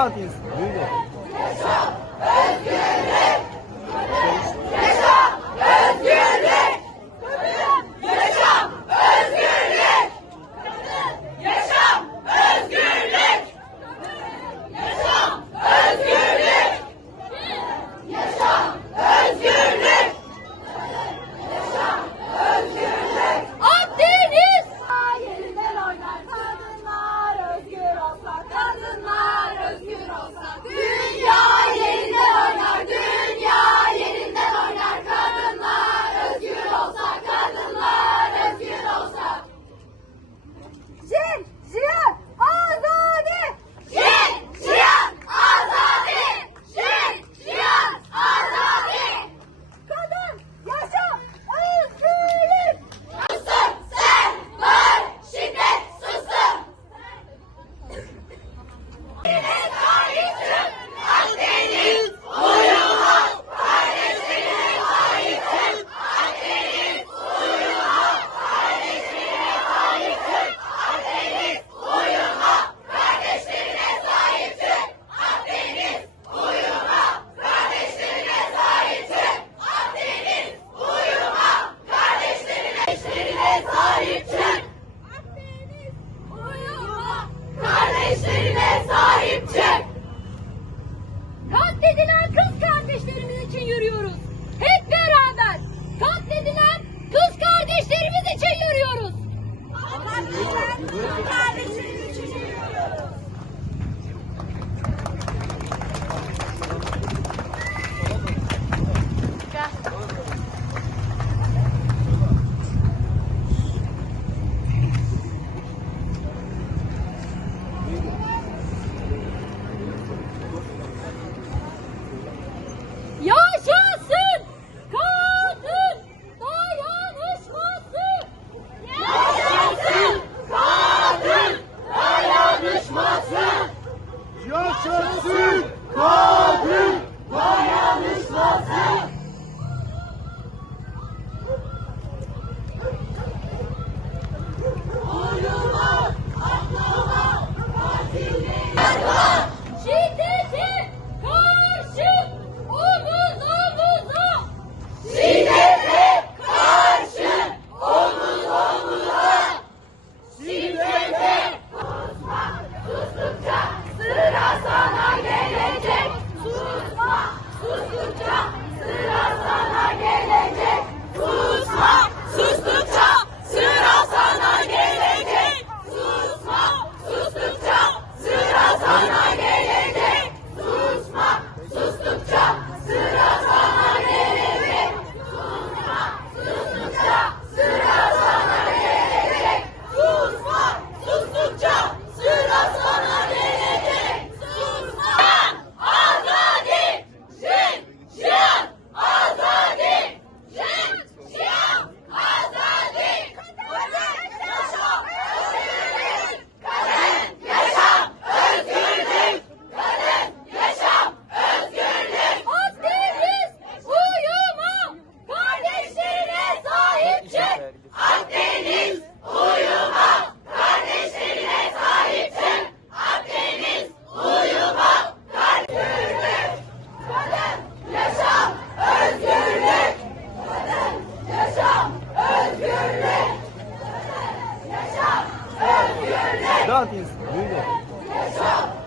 パーテ。不要停止，理。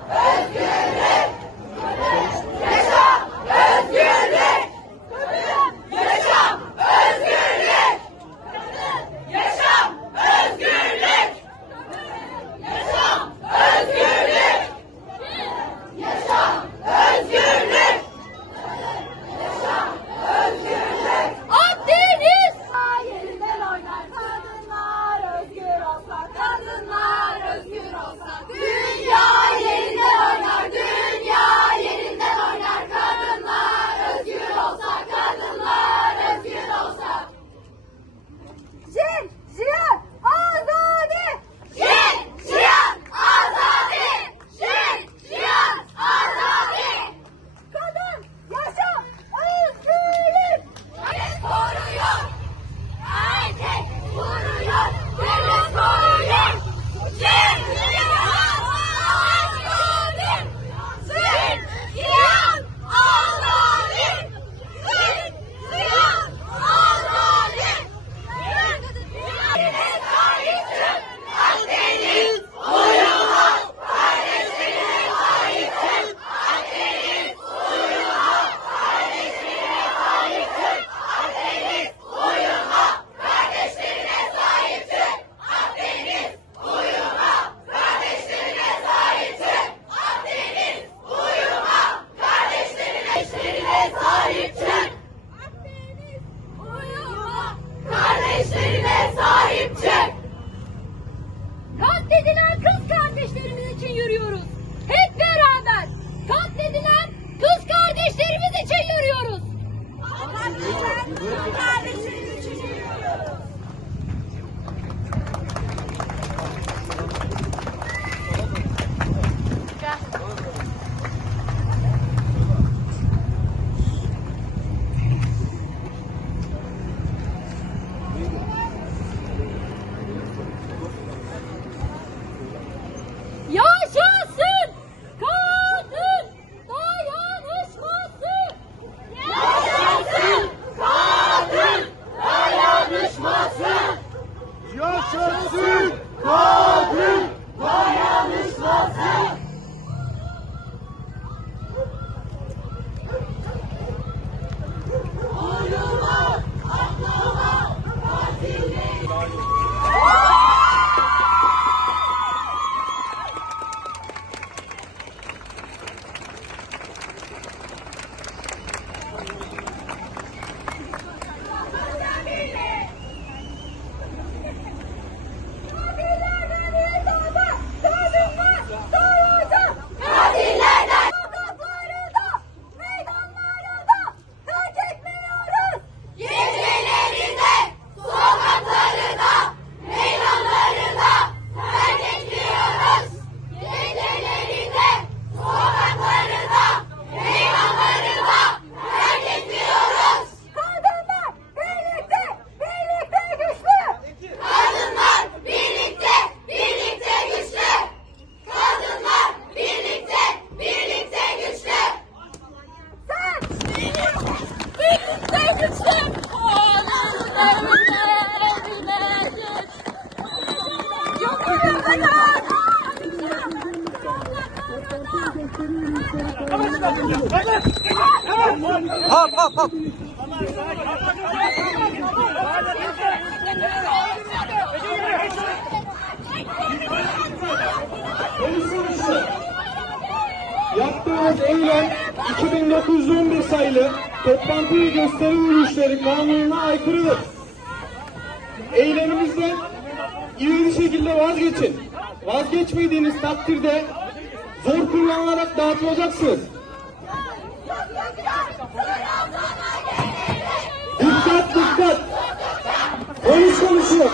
kardeşlerine sahip çık. Katledilen kız kardeşlerimiz için yürüyoruz. Hep beraber katledilen kız kardeşlerimiz için yürüyoruz. Ama thank 29 Eylül 2911 sayılı toplantıyı gösteri yürüyüşleri kanununa aykırıdır. Eylemimizde iyi bir şekilde vazgeçin. Vazgeçmediğiniz takdirde zor kullanılarak dağıtılacaksınız. Dikkat dikkat! Polis konuşuyor.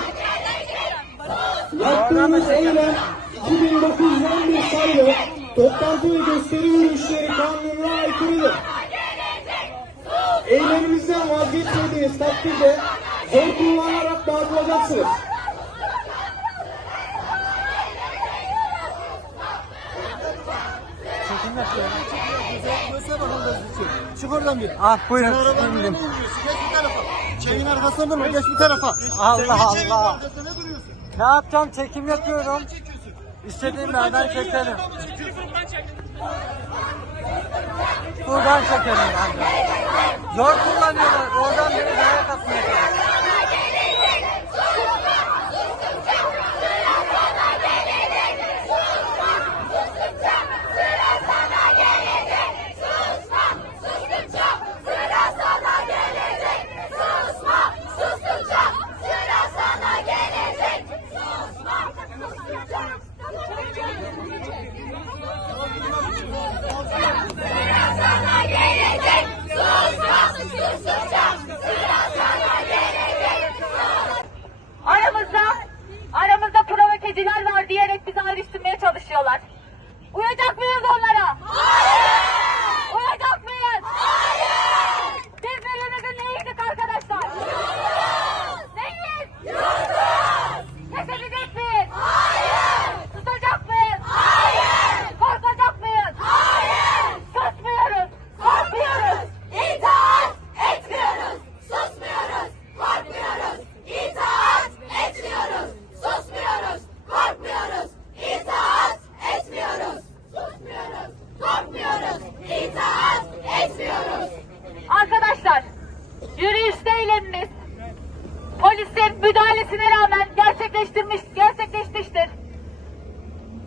Yaptığımız eylem 2911 sayılı toplantı ve gösteri yürüyüşleri kanununa aykırıdır. Eylemimizden vazgeçmediğiniz takdirde zor kullanarak dağıtılacaksınız. Çık oradan bir. Ah buyurun. Sen arabanın önüne yürüyorsun? Geç bir tarafa. Şeyin arkasına durma. Geç bir tarafa. Allah Sen geç şeyin Allah. arkasına ne duruyorsun? Ne yapacağım? Çekim yapıyorum. Çekiyorsun. İstediğim yerden çekerim. Çekiyorsun? Buradan çekerim ben de. Zor kullanıyorlar. Oradan beni dayak atmaya çalışıyor. Sıra sana gelecek. Susma, sustukça sıra sana gelecek. Susma, sustukça sıra sana gelecek. Susma, sustukça sıra sana gelecek. Aramızda, aramızda provokeciler var diyerek bizi çalışıyorlar. Uyacak mıyız yürüyüşte eylemimiz polisin müdahalesine rağmen gerçekleştirmiş, gerçekleşmiştir.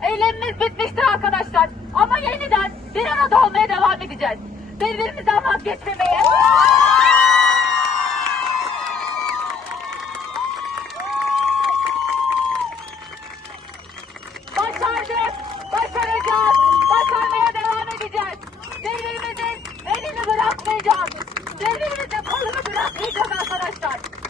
Eylemimiz bitmiştir arkadaşlar. Ama yeniden bir arada olmaya devam edeceğiz. Birbirimizden vazgeçmemeye. Başardık, başaracağız, başarmaya devam edeceğiz. Birbirimizin elini bırakmayacağız. Birbirimizin kolunu bırakmayacağız arkadaşlar. Arkadaşlar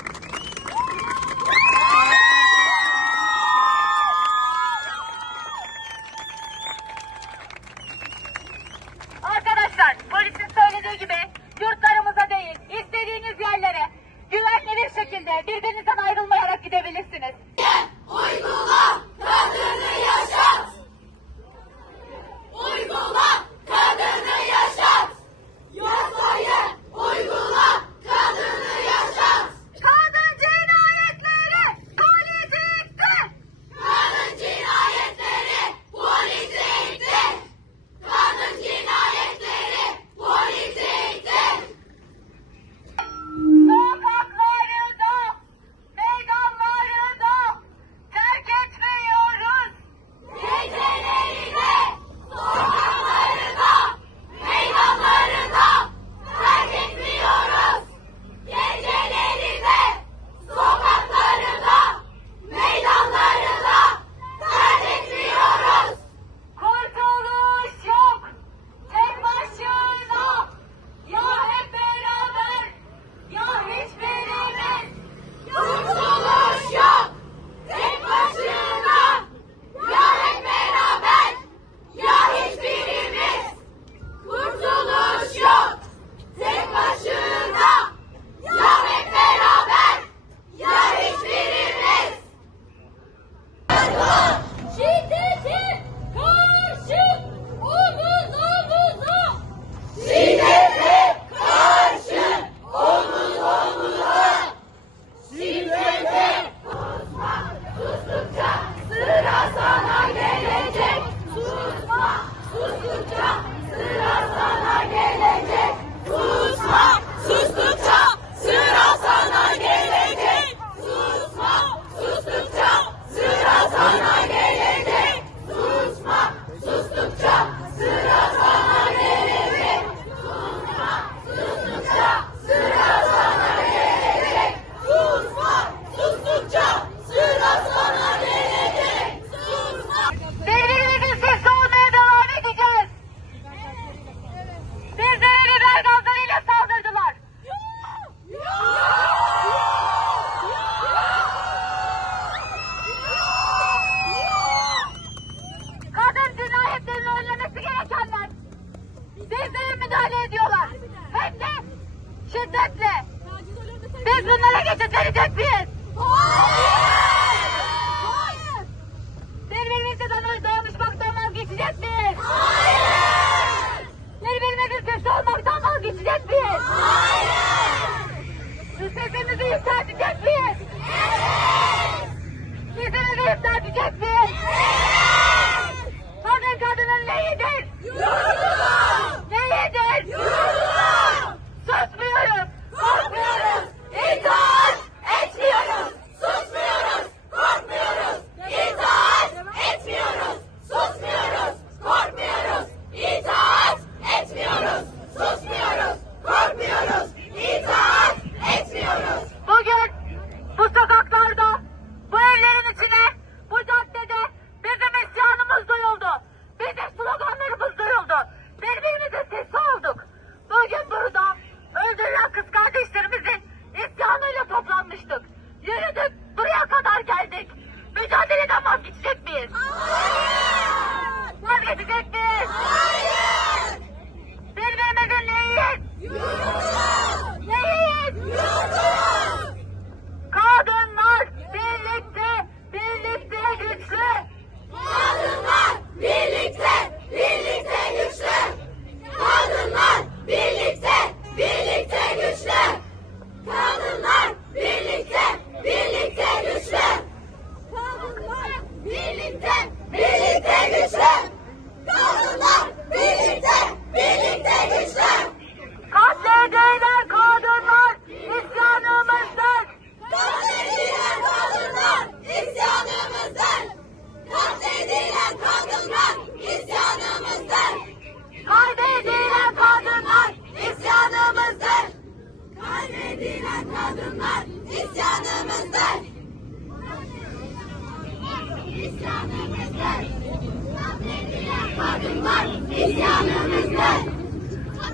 Kadınlar, isyanımızdır.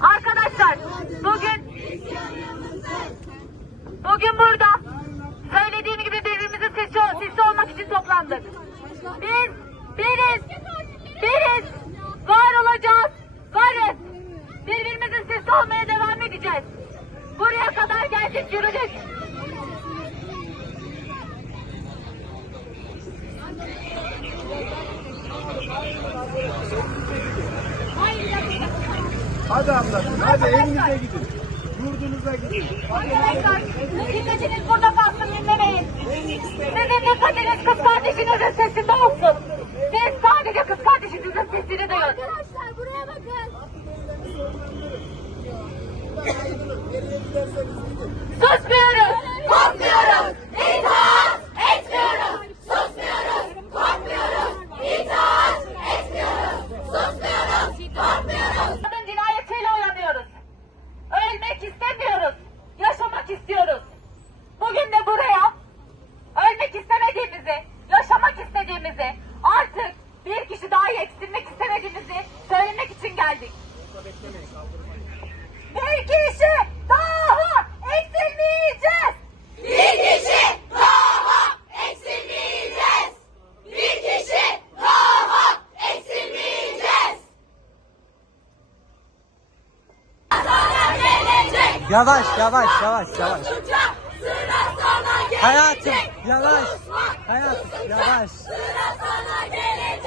Arkadaşlar bugün bugün burada söylediğim gibi birbirimizi sesi, sesi olmak için toplandık. Biz biriz, biriz, var olacağız, varız. Birbirimizin sesi olmaya devam edeceğiz. Buraya kadar geldik yürüdük. Hadi abla, hadi evinize gidin. Yurdunuza gidin. Arkadaşlar, dikkatiniz burada kalsın, dinlemeyin. Sizin dikkatiniz kız kardeşinizin sesinde olsun. Siz sadece kız kardeşinizin sesini duyun. Sus be! Yavaş yavaş yavaş yavaş. Hayatım yavaş. Hayatım yavaş. Sıra sana gelecek.